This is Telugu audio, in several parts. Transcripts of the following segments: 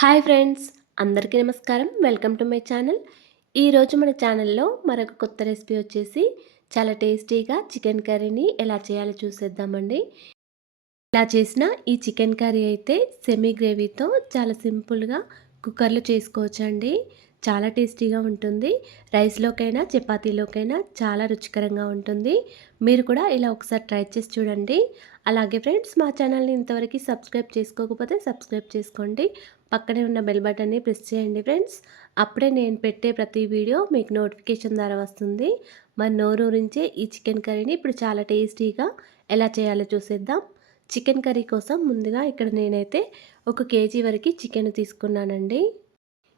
హాయ్ ఫ్రెండ్స్ అందరికీ నమస్కారం. Welcome to my channel. ఈరోజు మన ఛానల్లో మరొక కొత్త రెసిపీ వచ్చేసి చాలా టేస్టీగా చికెన్ కర్రీని ఎలా చేయాలో చూసేద్దామండి. ఇలా చేసిన ఈ చికెన్ కర్రీ అయితే సెమీ గ్రేవీతో చాలా సింపుల్గా కుక్కర్లో చేసుకోవచ్చండి. చాలా టేస్టీగా ఉంటుంది. రైస్లోకైనా చపాతీలోకైనా చాలా రుచికరంగా ఉంటుంది. మీరు కూడా ఇలా ఒకసారి ట్రై చేసి చూడండి. అలాగే ఫ్రెండ్స్ మా ఛానల్ని ఇంతవరకు సబ్స్క్రైబ్ చేసుకోకపోతే సబ్స్క్రైబ్ చేసుకోండి. పక్కనే ఉన్న బెల్ బటన్ని ప్రెస్ చేయండి ఫ్రెండ్స్. అప్పుడే నేను పెట్టే ప్రతి వీడియో మీకు నోటిఫికేషన్ ద్వారా వస్తుంది. మరి నోరూరించే ఈ చికెన్ కర్రీని ఇప్పుడు చాలా టేస్టీగా ఎలా చేయాలో చూసేద్దాం. చికెన్ కర్రీ కోసం ముందుగా ఇక్కడ నేనైతే ఒక కేజీ వరకు చికెన్ తీసుకున్నానండి.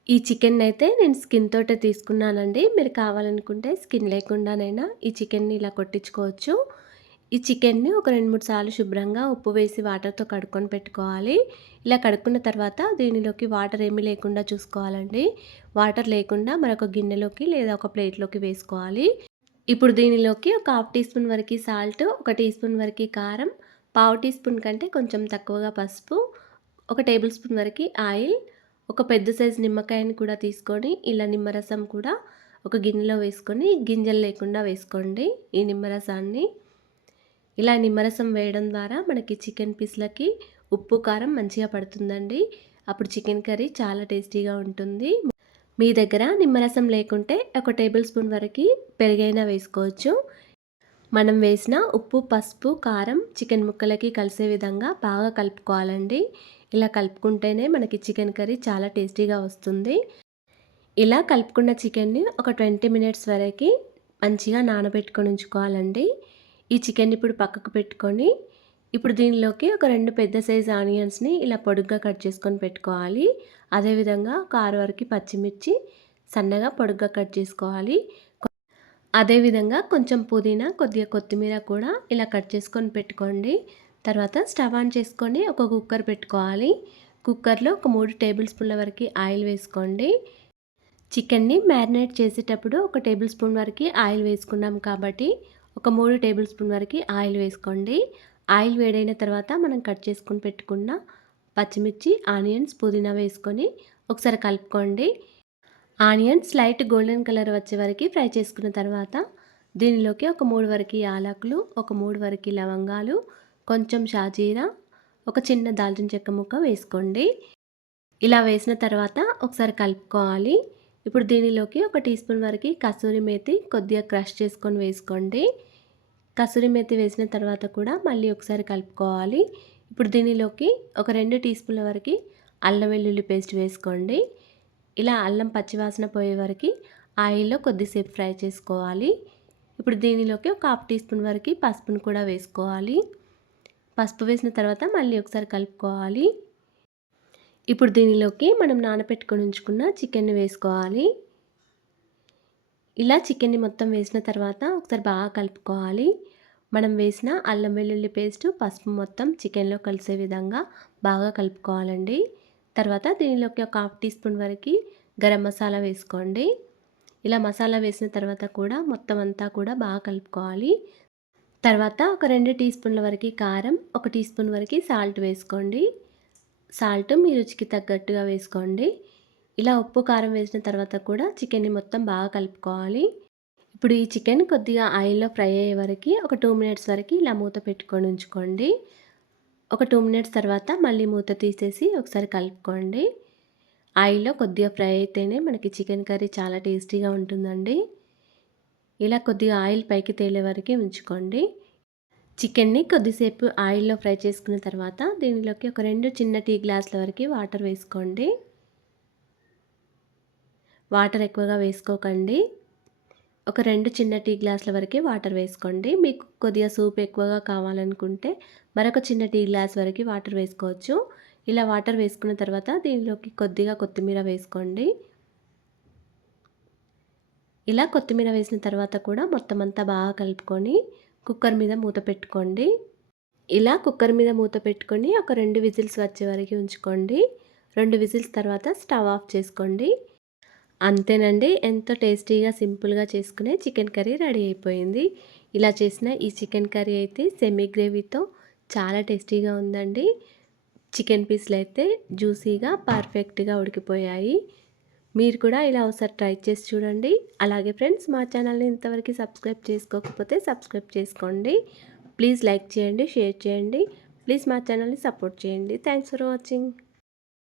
ఈ చికెన్ అయితే నేను స్కిన్ తోటే తీసుకున్నానండి. మీరు కావాలనుకుంటే స్కిన్ లేకుండానైనా ఈ చికెన్ని ఇలా కొట్టించుకోవచ్చు. ఈ చికెన్ని ఒక రెండు మూడు సార్లు శుభ్రంగా ఉప్పు వేసి వాటర్తో కడుక్కొని పెట్టుకోవాలి. ఇలా కడుక్కున్న తర్వాత దీనిలోకి వాటర్ ఏమీ లేకుండా చూసుకోవాలండి. వాటర్ లేకుండా మరొక గిన్నెలోకి లేదా ఒక ప్లేట్లోకి వేసుకోవాలి. ఇప్పుడు దీనిలోకి ఒక హాఫ్ టీ స్పూన్ వరకు సాల్ట్ ఒక టీ స్పూన్ వరకు కారం పావు టీ స్పూన్ కంటే కొంచెం తక్కువగా పసుపు ఒక టేబుల్ స్పూన్ వరకు ఆయిల్ ఒక పెద్ద సైజు నిమ్మకాయని కూడా తీసుకొని ఇలా నిమ్మరసం కూడా ఒక గిన్నెలో వేసుకొని గింజలు లేకుండా వేసుకోండి ఈ నిమ్మరసాన్ని. ఇలా నిమ్మరసం వేయడం ద్వారా మనకి చికెన్ పీస్లకి ఉప్పు కారం మంచిగా పడుతుందండి. అప్పుడు చికెన్ కర్రీ చాలా టేస్టీగా ఉంటుంది. మీ దగ్గర నిమ్మరసం లేకుంటే ఒక టేబుల్ స్పూన్ వరకు పెరుగైనా వేసుకోవచ్చు. మనం వేసిన ఉప్పు పసుపు కారం చికెన్ ముక్కలకి కలిసే విధంగా బాగా కలుపుకోవాలండి. ఇలా కలుపుకుంటేనే మనకి చికెన్ కర్రీ చాలా టేస్టీగా వస్తుంది. ఇలా కలుపుకున్న చికెన్ని ఒక ట్వంటీ మినిట్స్ వరకు మంచిగా నానబెట్టుకొని ఉంచుకోవాలండి. ఈ చికెన్ ఇప్పుడు పక్కకు పెట్టుకొని ఇప్పుడు దీనిలోకి ఒక రెండు పెద్ద సైజు ఆనియన్స్ని ఇలా పొడుగ్గా కట్ చేసుకొని పెట్టుకోవాలి. అదేవిధంగా కారు వరకు పచ్చిమిర్చి సన్నగా పొడుగ్గా కట్ చేసుకోవాలి. అదేవిధంగా కొంచెం పుదీనా కొద్దిగా కొత్తిమీర కూడా ఇలా కట్ చేసుకొని పెట్టుకోండి. తర్వాత స్టవ్ ఆన్ చేసుకొని ఒక కుక్కర్ పెట్టుకోవాలి. కుక్కర్లో ఒక మూడు టేబుల్ స్పూన్ల వరకు ఆయిల్ వేసుకోండి. చికెన్ని మ్యారినేట్ చేసేటప్పుడు ఒక టేబుల్ స్పూన్ వరకు ఆయిల్ వేసుకున్నాం కాబట్టి ఒక మూడు టేబుల్ స్పూన్ వరకు ఆయిల్ వేసుకోండి. ఆయిల్ వేడైన తర్వాత మనం కట్ చేసుకుని పెట్టుకున్న పచ్చిమిర్చి ఆనియన్స్ పుదీనా వేసుకొని ఒకసారి కలుపుకోండి. ఆనియన్స్ లైట్ గోల్డెన్ కలర్ వచ్చే వరకు ఫ్రై చేసుకున్న తర్వాత దీనిలోకి ఒక మూడు వరకు యాలకులు ఒక మూడు వరకు లవంగాలు కొంచెం షాజీరా ఒక చిన్న దాల్చిన చెక్క ముక్క వేసుకోండి. ఇలా వేసిన తర్వాత ఒకసారి కలుపుకోవాలి. ఇప్పుడు దీనిలోకి ఒక టీ స్పూన్ వరకు కసూరి మేతి కొద్దిగా క్రష్ చేసుకొని వేసుకోండి. కసూరి మేతి వేసిన తర్వాత కూడా మళ్ళీ ఒకసారి కలుపుకోవాలి. ఇప్పుడు దీనిలోకి ఒక రెండు టీ స్పూన్ల వరకు అల్లం వెల్లుల్లి పేస్ట్ వేసుకోండి. ఇలా అల్లం పచ్చివాసన పోయే వరకు ఆయిల్లో కొద్దిసేపు ఫ్రై చేసుకోవాలి. ఇప్పుడు దీనిలోకి ఒక హాఫ్ టీ స్పూన్ వరకు పసుపును కూడా వేసుకోవాలి. పసుపు వేసిన తర్వాత మళ్ళీ ఒకసారి కలుపుకోవాలి. ఇప్పుడు దీనిలోకి మనం నానబెట్టుకొని ఉంచుకున్న చికెన్ని వేసుకోవాలి. ఇలా చికెన్ని మొత్తం వేసిన తర్వాత ఒకసారి బాగా కలుపుకోవాలి. మనం వేసిన అల్లం వెల్లుల్లి పేస్ట్ పసుపు మొత్తం చికెన్లో కలిసే విధంగా బాగా కలుపుకోవాలండి. తర్వాత దీనిలోకి ఒక హాఫ్ టీ స్పూన్ వరకు గరం మసాలా వేసుకోండి. ఇలా మసాలా వేసిన తర్వాత కూడా మొత్తం అంతా కూడా బాగా కలుపుకోవాలి. తర్వాత ఒక రెండు టీ స్పూన్ల వరకు కారం ఒక టీ స్పూన్ వరకు సాల్ట్ వేసుకోండి. సాల్ట్ మీ రుచికి తగ్గట్టుగా వేసుకోండి. ఇలా ఉప్పు కారం వేసిన తర్వాత కూడా చికెన్ని మొత్తం బాగా కలుపుకోవాలి. ఇప్పుడు ఈ చికెన్ కొద్దిగా ఆయిల్లో ఫ్రై అయ్యే వరకు ఒక టూ మినిట్స్ వరకు ఇలా మూత పెట్టుకొని ఉంచుకోండి. ఒక టూ మినిట్స్ తర్వాత మళ్ళీ మూత తీసేసి ఒకసారి కలుపుకోండి. ఆయిల్లో కొద్దిగా ఫ్రై అయితేనే మనకి చికెన్ కర్రీ చాలా టేస్టీగా ఉంటుందండి. ఇలా కొద్దిగా ఆయిల్ పైకి తేలే వరకు ఉంచుకోండి. చికెన్ని కొద్దిసేపు ఆయిల్లో ఫ్రై చేసుకున్న తర్వాత దీనిలోకి ఒక రెండు చిన్న టీ గ్లాసుల వరకు వాటర్ వేసుకోండి. వాటర్ ఎక్కువగా వేసుకోకండి. ఒక రెండు చిన్న టీ గ్లాసుల వరకు వాటర్ వేసుకోండి. మీకు కొద్దిగా సూప్ ఎక్కువగా కావాలనుకుంటే మరొక చిన్న టీ గ్లాస్ వరకు వాటర్ వేసుకోవచ్చు. ఇలా వాటర్ వేసుకున్న తర్వాత దీనిలోకి కొద్దిగా కొత్తిమీర వేసుకోండి. ఇలా కొత్తిమీర వేసిన తర్వాత కూడా మొత్తం అంతా బాగా కలుపుకొని కుక్కర్ మీద మూత పెట్టుకోండి. ఇలా కుక్కర్ మీద మూత పెట్టుకొని ఒక రెండు విజిల్స్ వచ్చే వరకు ఉంచుకోండి. రెండు విజిల్స్ తర్వాత స్టవ్ ఆఫ్ చేసుకోండి. అంతేనండి. ఎంతో టేస్టీగా సింపుల్గా చేసుకునే చికెన్ కర్రీ రెడీ అయిపోయింది. ఇలా చేసిన ఈ చికెన్ కర్రీ అయితే సెమీ గ్రేవీతో చాలా టేస్టీగా ఉందండి. చికెన్ పీస్లు అయితే జ్యూసీగా పర్ఫెక్ట్గా ఉడికిపోయాయి. మీరు కూడా ఇలా ఒకసారి ట్రై చేసి చూడండి. అలాగే ఫ్రెండ్స్ మా ఛానల్ని ఇంతవరకు సబ్స్క్రైబ్ చేసుకోకపోతే సబ్స్క్రైబ్ చేసుకోండి. ప్లీజ్ లైక్ చేయండి షేర్ చేయండి. ప్లీజ్ మా ఛానల్ని సపోర్ట్ చేయండి. Thanks for watching.